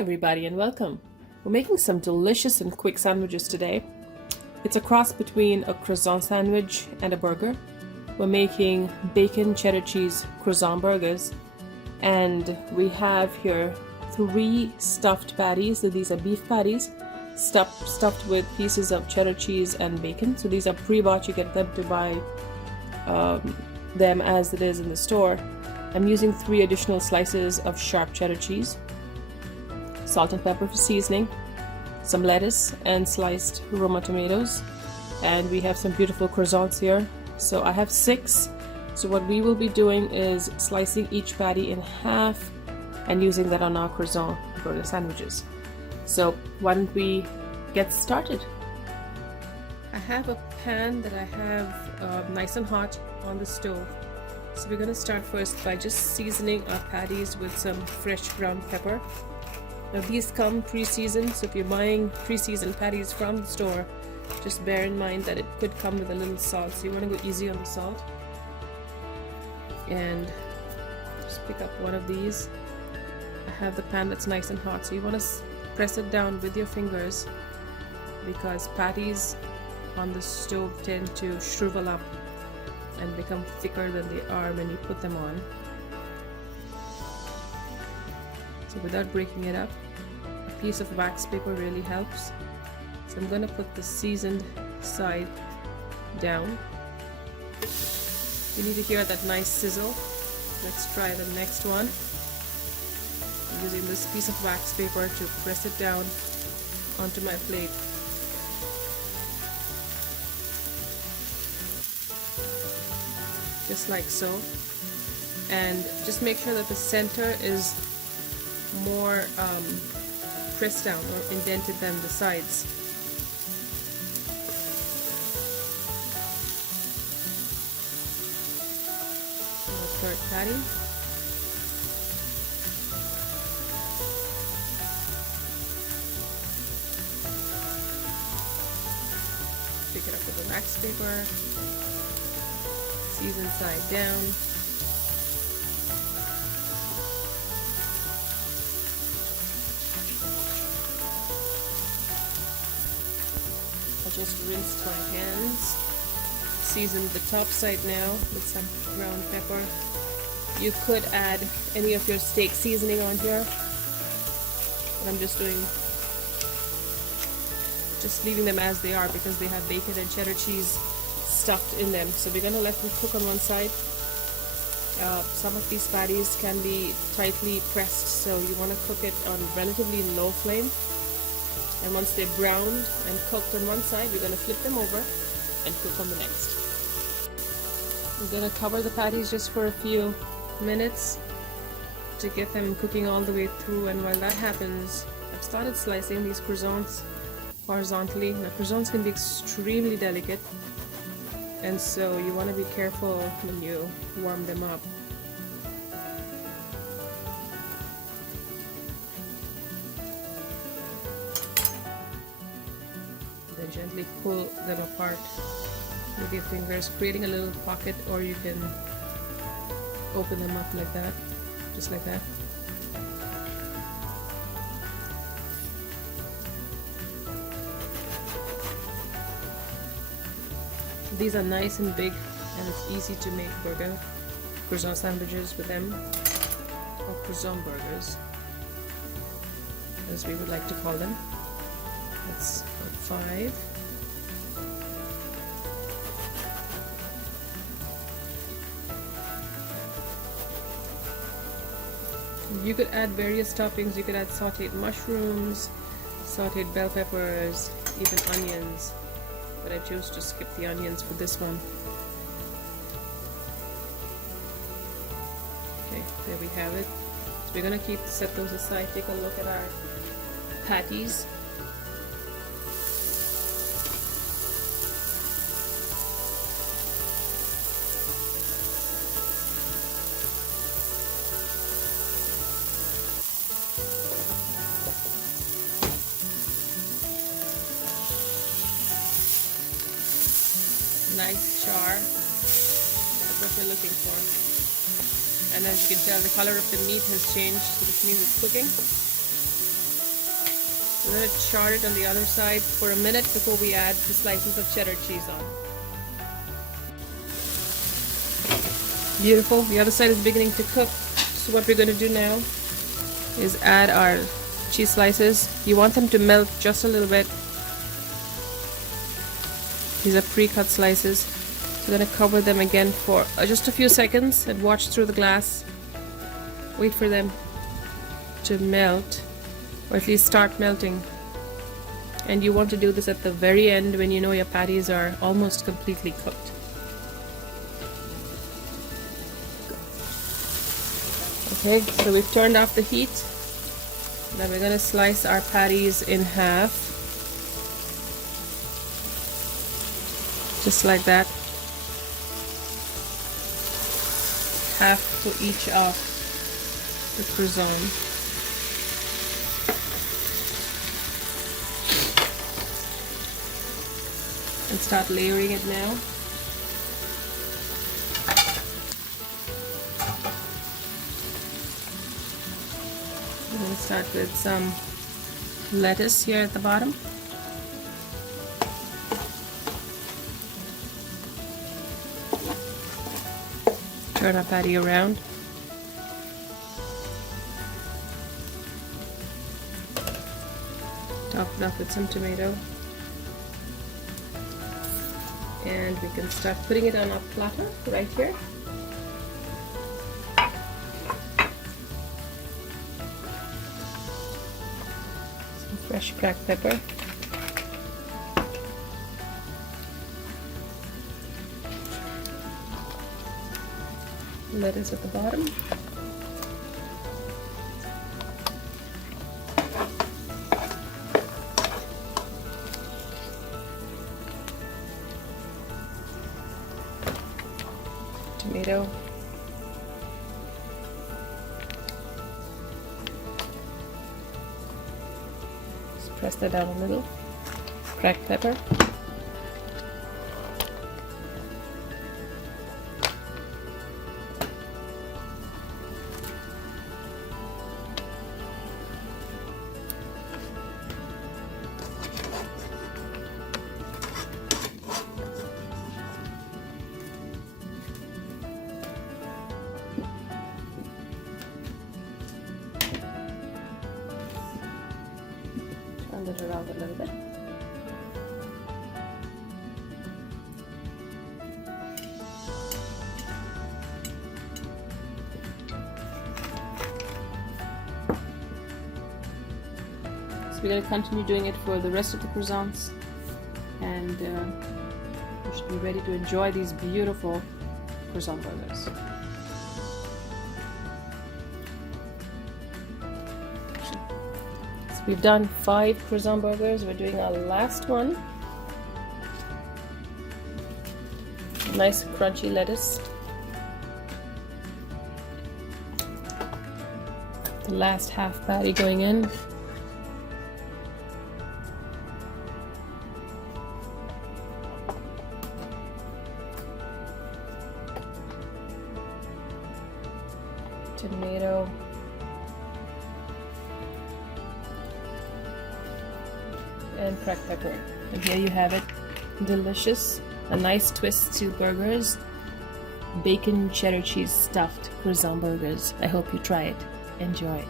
everybody and welcome. We're making some delicious and quick sandwiches today. It's a cross between a croissant sandwich and a burger. We're making bacon cheddar cheese croissant burgers, and we have here 3 stuffed patties. So these are beef patties stuffed with pieces of cheddar cheese and bacon. So these are pre-bought. You get them to buy them as it is in the store. I'm using 3 additional slices of sharp cheddar cheese, salt and pepper for seasoning, some lettuce and sliced Roma tomatoes, and we have some beautiful croissants here. So I have 6. So what we will be doing is slicing each patty in half and using that on our croissant burger sandwiches. So why don't we get started? I have a pan that I have nice and hot on the stove. So we're going to start first by just seasoning our patties with some fresh ground pepper. Now these come pre-seasoned, so if you're buying pre-seasoned patties from the store, just bear in mind that it could come with a little salt, so you want to go easy on the salt. And just pick up one of these. I have the pan that's nice and hot, so you want to press it down with your fingers because patties on the stove tend to shrivel up and become thicker than they are when you put them on. So without breaking it up, a piece of wax paper really helps. So I'm going to put the seasoned side down. You need to hear that nice sizzle. Let's try the next one. I'm using this piece of wax paper to press it down onto my plate. Just like so. And just make sure that the center is more pressed down or indented than the sides. Third patty. Pick it up with the wax paper. Season side down. Just rinsed my hands. Seasoned the top side now with some ground pepper. You could add any of your steak seasoning on here, but I'm just leaving them as they are because they have bacon and cheddar cheese stuffed in them. So we're gonna let them cook on one side. Some of these patties can be tightly pressed, so you want to cook it on relatively low flame. And once they're browned and cooked on one side, we're going to flip them over and cook on the next. I'm going to cover the patties just for a few minutes to get them cooking all the way through. And while that happens, I've started slicing these croissants horizontally. Now croissants can be extremely delicate, and so you want to be careful when you warm them up. Then gently pull them apart with your fingers, creating a little pocket, or you can open them up like that, just like that. These are nice and big, and it's easy to make croissant sandwiches with them, or croissant burgers, as we would like to call them. That's 5. You could add various toppings. You could add sauteed mushrooms, sauteed bell peppers, even onions, but I chose to skip the onions for this one. Okay, there we have it. So we're going to set those aside. Take a look at our patties. Nice char. That's what we're looking for. And as you can tell, the color of the meat has changed, so this means it's cooking. We're going to char it on the other side for a minute before we add the slices of cheddar cheese on. Beautiful. The other side is beginning to cook. So what we're going to do now is add our cheese slices. You want them to melt just a little bit. These are pre-cut slices. So we're going to cover them again for just a few seconds and watch through the glass. Wait for them to melt, or at least start melting. And you want to do this at the very end when you know your patties are almost completely cooked. Okay, so we've turned off the heat. Now we're going to slice our patties in half. Just like that. Half to each of the croissant. And start layering it now. We're going to start with some lettuce here at the bottom. Turn our patty around. Top it off with some tomato. And we can start putting it on our platter right here. Some fresh cracked pepper. Lettuce at the bottom. Tomato. Just press that down a little. Cracked pepper. Turn it around a little bit. So we're going to continue doing it for the rest of the croissants, and you should be ready to enjoy these beautiful croissant burgers. We've done 5 croissant burgers. We're doing our last one. Nice crunchy lettuce. The last half patty going in. Tomato. And cracked pepper. And here you have it. Delicious. A nice twist to burgers. Bacon cheddar cheese stuffed croissant burgers. I hope you try it. Enjoy.